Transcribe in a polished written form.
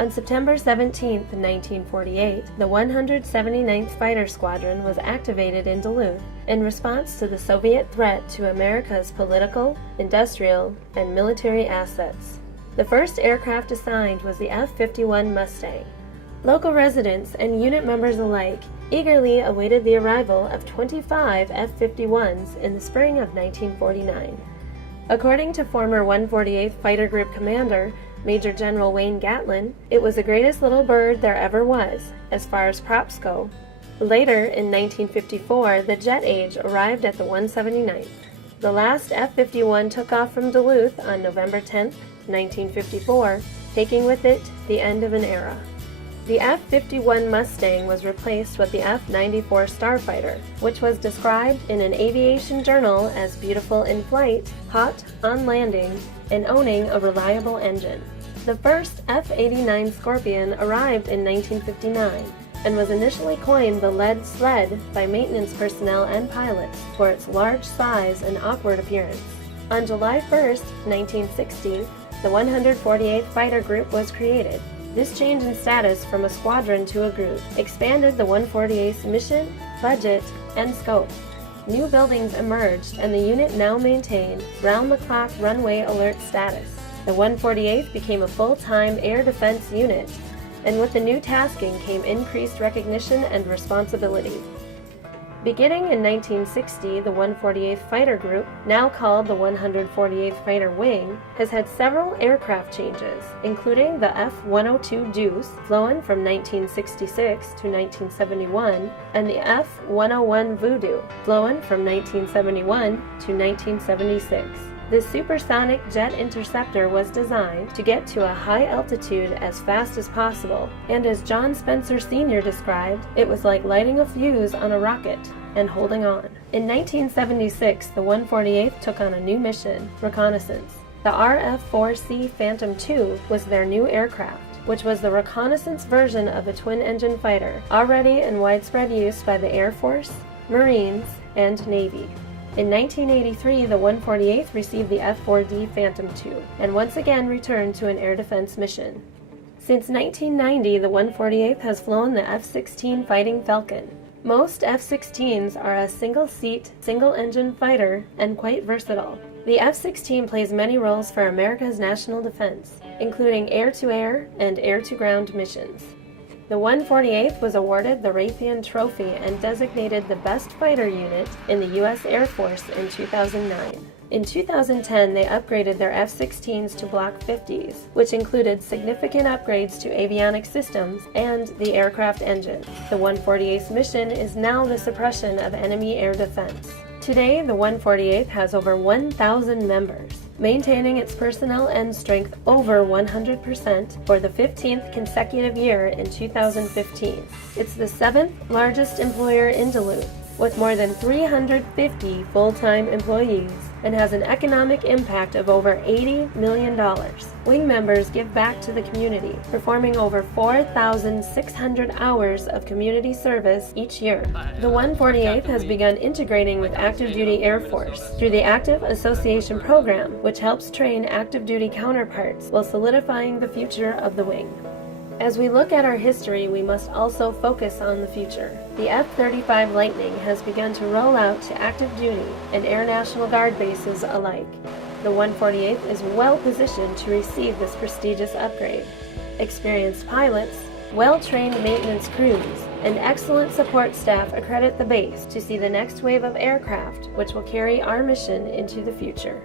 On September 17, 1948, the 179th Fighter Squadron was activated in Duluth in response to the Soviet threat to America's political, industrial, and military assets. The first aircraft assigned was the F-51 Mustang. Local residents and unit members alike eagerly awaited the arrival of 25 F-51s in the spring of 1949. According to former 148th Fighter Group Commander Major General Wayne Gatlin, it was the greatest little bird there ever was, as far as props go. Later, in 1954, the jet age arrived at the 179th. The last F-51 took off from Duluth on November 10, 1954, taking with it the end of an era. The F-51 Mustang was replaced with the F-94 Starfighter, which was described in an aviation journal as beautiful in flight, hot on landing, and owning a reliable engine. The first F-89 Scorpion arrived in 1959 and was initially coined the lead sled by maintenance personnel and pilots for its large size and awkward appearance. On July 1, 1960, the 148th Fighter Group was created. This change in status from a squadron to a group expanded the 148th's mission, budget, and scope. New buildings emerged, and the unit now maintained round-the-clock runway alert status. The 148th became a full-time air defense unit, and with the new tasking came increased recognition and responsibility. Beginning in 1960, the 148th Fighter Group, now called the 148th Fighter Wing, has had several aircraft changes, including the F-102 Deuce, flown from 1966 to 1971, and the F-101 Voodoo, flown from 1971 to 1976. This supersonic jet interceptor was designed to get to a high altitude as fast as possible, and as John Spencer Sr. described, it was like lighting a fuse on a rocket and holding on. In 1976, the 148th took on a new mission, reconnaissance. The RF-4C Phantom II was their new aircraft, which was the reconnaissance version of a twin-engine fighter, already in widespread use by the Air Force, Marines, and Navy. In 1983, the 148th received the F-4D Phantom II, and once again returned to an air defense mission. Since 1990, the 148th has flown the F-16 Fighting Falcon. Most F-16s are a single-seat, single-engine fighter and quite versatile. The F-16 plays many roles for America's national defense, including air-to-air and air-to-ground missions. The 148th was awarded the Raytheon Trophy and designated the best fighter unit in the U.S. Air Force in 2009. In 2010, they upgraded their F-16s to Block 50s, which included significant upgrades to avionics systems and the aircraft engine. The 148th's mission is now the suppression of enemy air defense. Today, the 148th has over 1,000 members, maintaining its personnel end strength over 100% for the 15th consecutive year in 2015. It's the 7th largest employer in Duluth, with more than 350 full-time employees, and has an economic impact of over $80 million. Wing members give back to the community, performing over 4,600 hours of community service each year. The 148th has begun integrating with active duty Air Force through the Active Association Program, which helps train active duty counterparts while solidifying the future of the wing. As we look at our history, we must also focus on the future. The F-35 Lightning has begun to roll out to active duty and Air National Guard bases alike. The 148th is well positioned to receive this prestigious upgrade. Experienced pilots, well-trained maintenance crews, and excellent support staff accredit the base to see the next wave of aircraft which will carry our mission into the future.